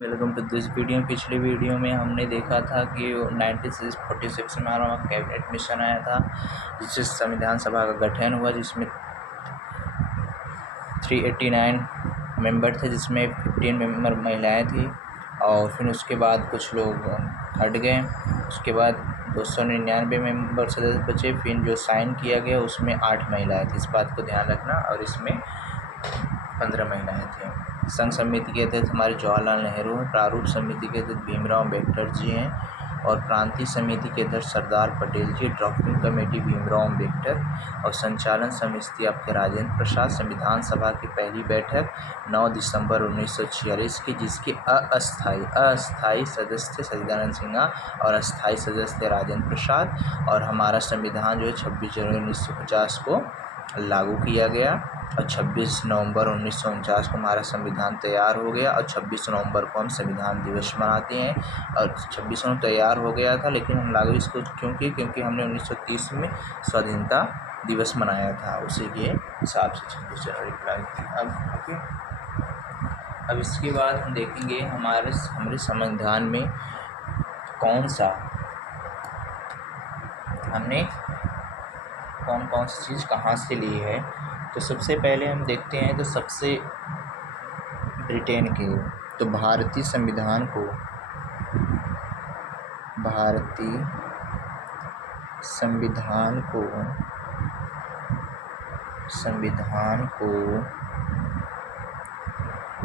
Welcome to this video. पिछले video में हमने देखा था कि 1946 में हमारा कैबिनेट मिशन आया था, जिससे संविधान सभा का गठन हुआ, जिसमें 389 मेंबर थे, जिसमें 15 मेंबर महिलाएं थी। और फिर उसके बाद कुछ लोग हट गए। उसके बाद 299 मेंबर सदस्य बचे। फिर जो साइन किया गया उसमें 8 महिलाएं थी। इस बात को ध्यान रखना। और इसमें 15 महिलाएं थीं। संघ समिति के अध्यक्ष हमारे जवाहरलाल नेहरू हैं। प्रारूप समिति के अध्यक्ष भीमराव अम्बेडकर जी हैं। और प्रांतीय समिति के अध्यक्ष सरदार पटेल जी। Drafting committee Bhimrao Ambedkar. और संचालन समिति आपके राजेंद्र प्रसाद। संविधान सभा की पहली बैठक 9 दिसंबर 1946 की, जिसके अस्थायी सदस्य थे सच्चिदानंद सिन्हा और अस्थायी सदस्य थे राजेंद्र प्रसाद। और हमारा संविधान जो है 26 जनवरी 1950 को लागू किया गया। और 26 नवंबर 1949 को हमारा संविधान तैयार हो गया। और 26 नवंबर को हम संविधान दिवस मनाते हैं। और 26 में तैयार हो गया था, लेकिन हम लागू इसको क्योंकि हमने 1930 में स्वाधीनता दिवस मनाया था, उसी के हिसाब से 26 जनवरी को लागू किया। अब इसके बाद हम देखेंगे हमारे संविधान में हमने कौन सी चीज़ कहाँ से ली है। तो सबसे पहले हम देखते हैं तो सबसे ब्रिटेन के, तो भारतीय संविधान को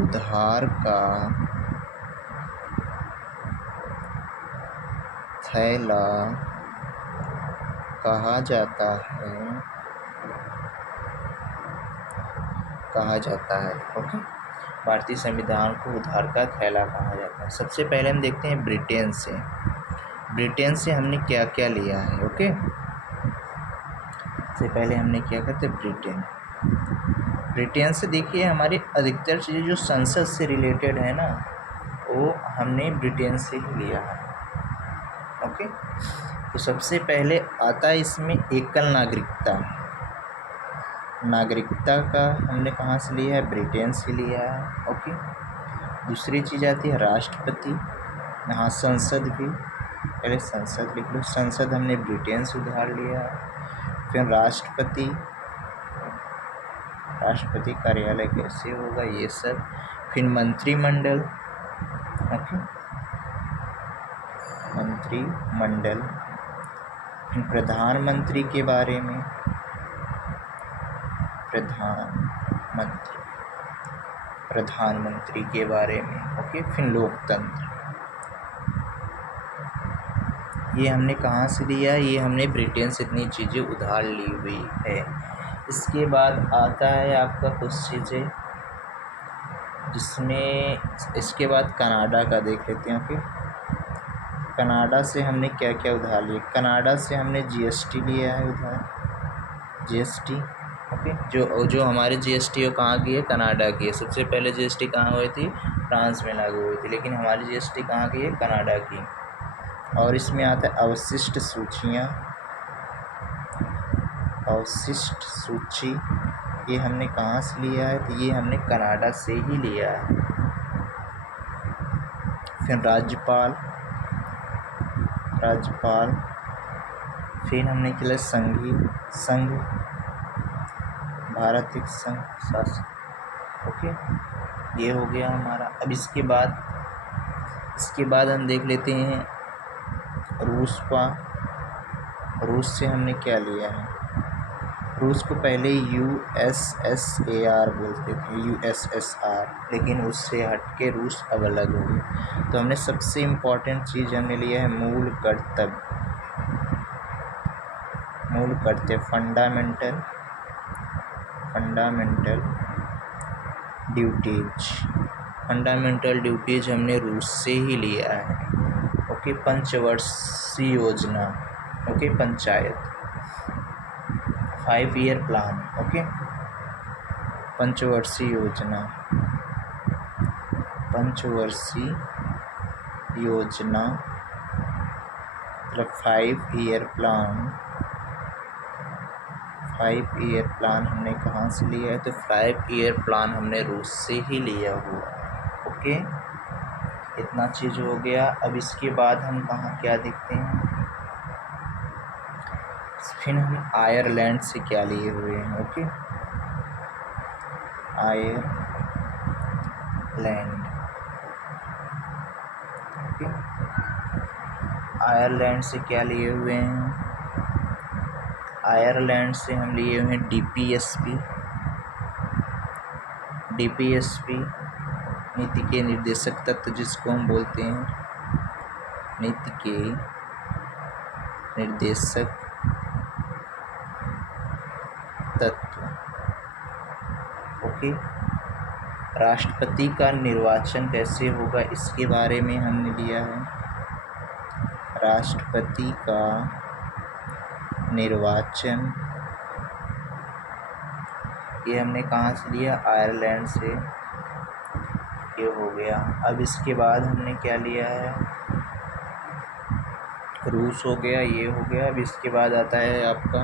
उधार का थैला कहा जाता है। ओके, भारतीय संविधान को उधार का थैला कहा जाता है। सबसे पहले हम देखते हैं ब्रिटेन से हमने क्या क्या लिया है। ओके, सबसे पहले हमने क्या करते ब्रिटेन से देखिए, हमारी अधिकतर चीज़ें जो संसद से रिलेटेड है ना, वो हमने ब्रिटेन से ही लिया है। ओके, तो सबसे पहले आता है इसमें एकल नागरिकता का हमने कहाँ से लिया है? ब्रिटेन से लिया है। ओके, दूसरी चीज़ आती है राष्ट्रपति। यहाँ संसद भी, पहले संसद लिख लो, संसद हमने ब्रिटेन से उधार लिया है। फिर राष्ट्रपति कार्यालय कैसे होगा, ये सब। फिर मंत्रिमंडल। ओके, मंत्रिमंडल। फिर प्रधानमंत्री के बारे में, प्रधानमंत्री के बारे में। ओके, फिर लोकतंत्र। ये हमने कहाँ से लिया है? ये हमने ब्रिटेन से इतनी चीज़ें उधार ली हुई है। इसके बाद आता है आपका कुछ चीज़ें, जिसमें इसके बाद कनाडा का देख लेते हैं। ओके, कनाडा से हमने क्या क्या उधार लिया? कनाडा से हमने जीएसटी लिया है उधार, जीएसटी। ओके, जो हमारे जीएसटी है कहाँ की है? कनाडा की है। सबसे पहले जीएसटी कहाँ हुई थी? फ्रांस में लागू हुई थी, लेकिन हमारी जीएसटी कहाँ की है? कनाडा की। और इसमें आता है अवशिष्ट सूची। ये हमने कहाँ से लिया है? तो ये हमने कनाडा से ही लिया है। फिर राज्यपाल। फिर हमने किया संघ, भारत एक संघ शासन। ओके, ये हो गया हमारा। अब इसके बाद हम देख लेते हैं रूस से हमने क्या लिया है? रूस को पहले USSAR बोलते थे, USSR, लेकिन उससे हटके रूस अब अलग हो गया। तो हमने सबसे इम्पोर्टेंट चीज़ हमने लिया है मूल कर्तव्य, फंडामेंटल ड्यूटीज हमने रूस से ही लिया है। ओके, पंचवर्षीय योजना। Okay, panchayat, 5 year plan. Okay, पंचवर्षीय योजना मतलब 5 ईयर प्लान हमने कहाँ से लिया है? तो 5 ईयर प्लान हमने रूस से ही लिया हुआ है। ओके, इतना चीज़ हो गया। अब इसके बाद हम कहाँ क्या देखते हैं, फिर हम आयरलैंड से क्या लिए हुए हैं। Okay, Ireland. ओके, आयरलैंड से क्या लिए हुए हैं, आयरलैंड से हम लिए हुए हैं डीपीएसपी। डीपीएसपी नीति के निर्देशक तत्व, जिसको हम बोलते हैं नीति के निर्देशक तत्व। ओके, राष्ट्रपति का निर्वाचन कैसे होगा, इसके बारे में हमने लिया है। राष्ट्रपति का निर्वाचन ये हमने कहाँ से लिया, आयरलैंड से, ये हो गया। अब इसके बाद हमने क्या लिया है, रूस हो गया, ये हो गया। अब इसके बाद आता है आपका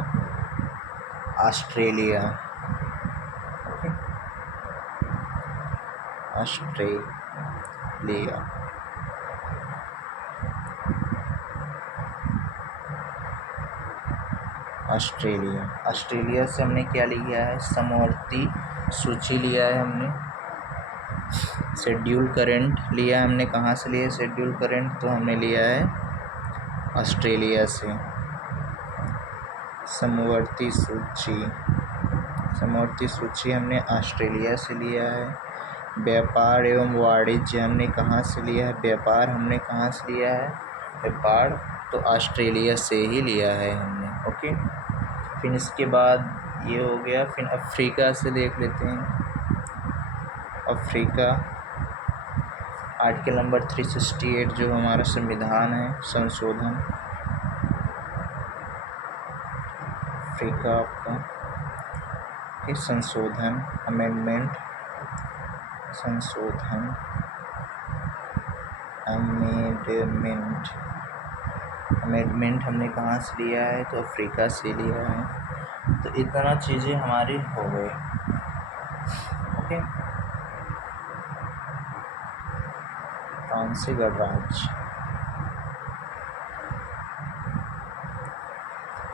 ऑस्ट्रेलिया। ऑस्ट्रेलिया, ऑस्ट्रेलिया, ऑस्ट्रेलिया से हमने क्या लिया है, समवर्ती सूची लिया है हमने। शेड्यूल करंट लिया है हमने, कहाँ से लिया है शेड्यूल करंट, तो हमने लिया है ऑस्ट्रेलिया से। समवर्ती सूची हमने ऑस्ट्रेलिया से लिया है। व्यापार एवं वाणिज्य हमने कहाँ से लिया है, व्यापार हमने कहाँ से लिया है, व्यापार तो ऑस्ट्रेलिया से ही लिया है हमने। ओके, फिर इसके बाद ये हो गया। फिर अफ्रीका से देख लेते हैं। अफ्रीका, आर्टिकल नंबर 368 जो हमारा संविधान है, संशोधन। अफ्रीका आपका के संशोधन, अमेंडमेंट हमने कहाँ से लिया है, तो अफ्रीका से लिया है। तो इतना चीज़ें हमारी हो गई। ओके, फ्रांस से गणराज्य,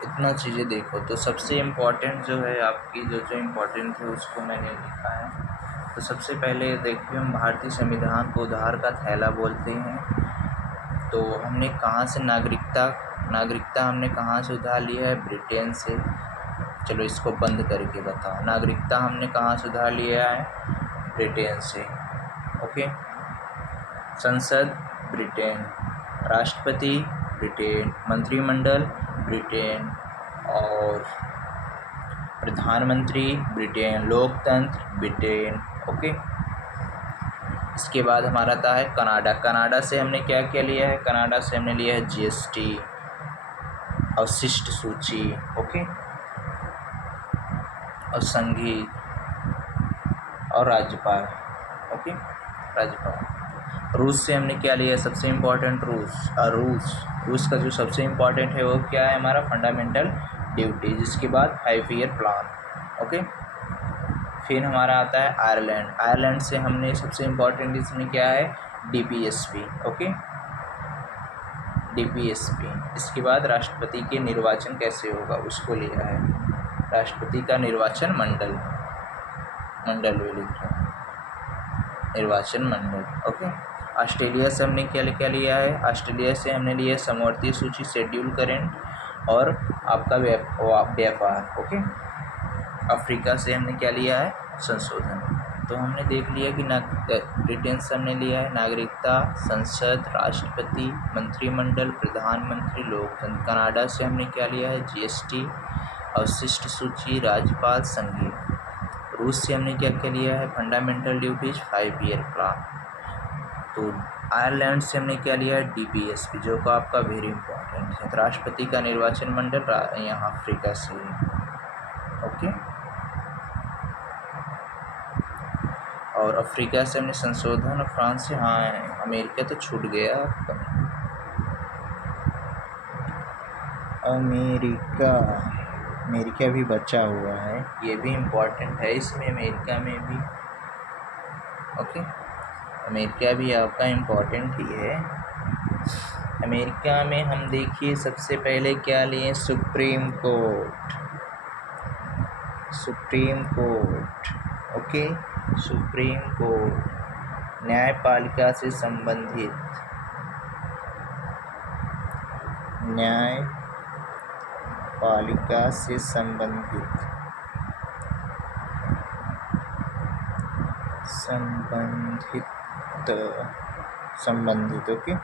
इतना चीज़ें देखो। तो सबसे इम्पोर्टेंट जो है आपकी जो इम्पोर्टेंट है उसको मैंने लिखा है। तो सबसे पहले देखिए, हम भारतीय संविधान को उधार का थैला बोलते हैं। तो हमने कहाँ से नागरिकता हमने कहाँ से उधार लिया है, ब्रिटेन से। चलो इसको बंद करके बताओ, नागरिकता हमने कहाँ से उधार लिया है, ब्रिटेन से। ओके, संसद ब्रिटेन, राष्ट्रपति ब्रिटेन, मंत्रिमंडल ब्रिटेन और प्रधानमंत्री ब्रिटेन, लोकतंत्र ब्रिटेन। ओके, इसके बाद हमारा आता है कनाडा। कनाडा से हमने क्या क्या लिया है, कनाडा से हमने लिया है जीएसटी, अवशिष्ट सूची। ओके, और संघीय और राज्यपाल। ओके, राज्यपाल। रूस से हमने क्या लिया है, सबसे इम्पोर्टेंट रूस का जो सबसे इम्पोर्टेंट है वो क्या है, हमारा फंडामेंटल ड्यूटी। जिसके बाद 5 ईयर प्लान। ओके, फिर हमारा आता है आयरलैंड से हमने सबसे इम्पोर्टेंट इसमें क्या है, डीपीएसपी। Okay, DPSP. इसके बाद राष्ट्रपति के निर्वाचन कैसे होगा उसको लिया है, राष्ट्रपति का निर्वाचन मंडल भी लिख रहे हैं, निर्वाचन मंडल। ओके, ऑस्ट्रेलिया से हमने क्या लिया है, ऑस्ट्रेलिया से हमने लिया है समवर्ती सूची, शेड्यूल करंट और आपका व्यापार। ओके, अफ्रीका से हमने क्या लिया है, संशोधन। तो हमने देख लिया कि ब्रिटेन से हमने लिया है नागरिकता, संसद, राष्ट्रपति, मंत्रिमंडल, प्रधानमंत्री, लोकतंत्र। कनाडा से हमने क्या लिया है, जीएसटी, अवशिष्ट सूची, राज्यपाल, संघीय। रूस से हमने क्या क्या लिया है, फंडामेंटल ड्यूटीज, 5 ईयर प्लान। तो आयरलैंड से हमने क्या लिया है, डीपीएसपी, जो का आपका वेरी इंपॉर्टेंट है। राष्ट्रपति का निर्वाचन मंडल यहाँ अफ्रीका से। ओके, और अफ्रीका से हमने संशोधन, और फ्रांस से, हाँ अमेरिका तो छूट गया आपका, अमेरिका भी बचा हुआ है, ये भी इम्पोर्टेंट है इसमें, अमेरिका में भी। ओके, अमेरिका भी आपका इम्पोर्टेंट ही है। अमेरिका में हम देखिए सबसे पहले क्या लिए, supreme court. Supreme court, okay. Supreme court न्यायपालिका से संबंधित, न्यायपालिका से संबंधित ओके,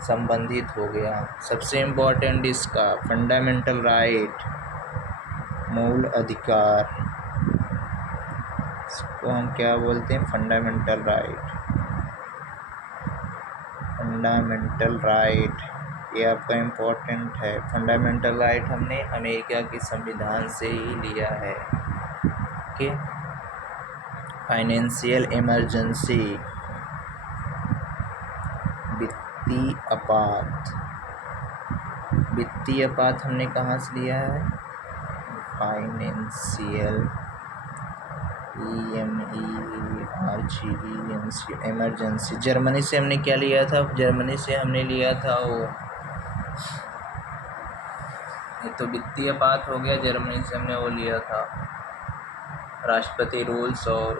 संबंधित हो गया। सबसे इम्पोर्टेंट इसका फंडामेंटल राइट, मूल अधिकार, इसको हम क्या बोलते हैं, फंडामेंटल राइट। फंडामेंटल राइट ये आपका इम्पोर्टेंट है। फंडामेंटल राइट हमने अमेरिका के संविधान से ही लिया है, ओके। फाइनेंशियल इमरजेंसी, वित्तीय आपात, वित्तीय आपात हमने कहाँ से लिया है, फाइनेंशियल इमरजेंसी। जर्मनी से हमने क्या लिया था, जर्मनी से हमने लिया था वो, ये तो वित्तीय आपात हो गया, जर्मनी से हमने वो लिया था राष्ट्रपति रूल्स और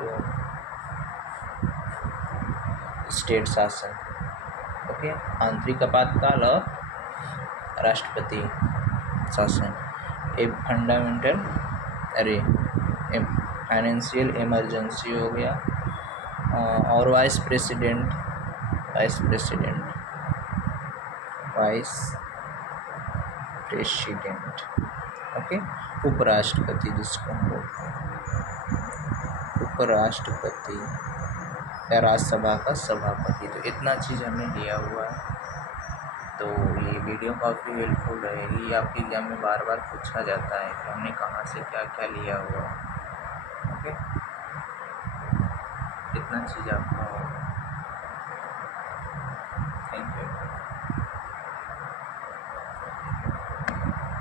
स्टेट शासन, ओके। आंतरिक आपातकाल और राष्ट्रपति शासन। एक फंडामेंटल फाइनेंशियल इमरजेंसी हो गया, और वाइस प्रेसिडेंट, ओके। उपराष्ट्रपति जिसको हम बोलते हैं, उपराष्ट्रपति या राज्यसभा का सभापति। तो इतना चीज़ हमने लिया हुआ है। तो ये वीडियो काफ़ी हेल्पफुल रहेगी, आपके एग्जाम में बार बार पूछा जाता है कि हमने कहाँ से क्या क्या लिया हुआ, ओके। इतना चीज़ आपका होगा। Thank you.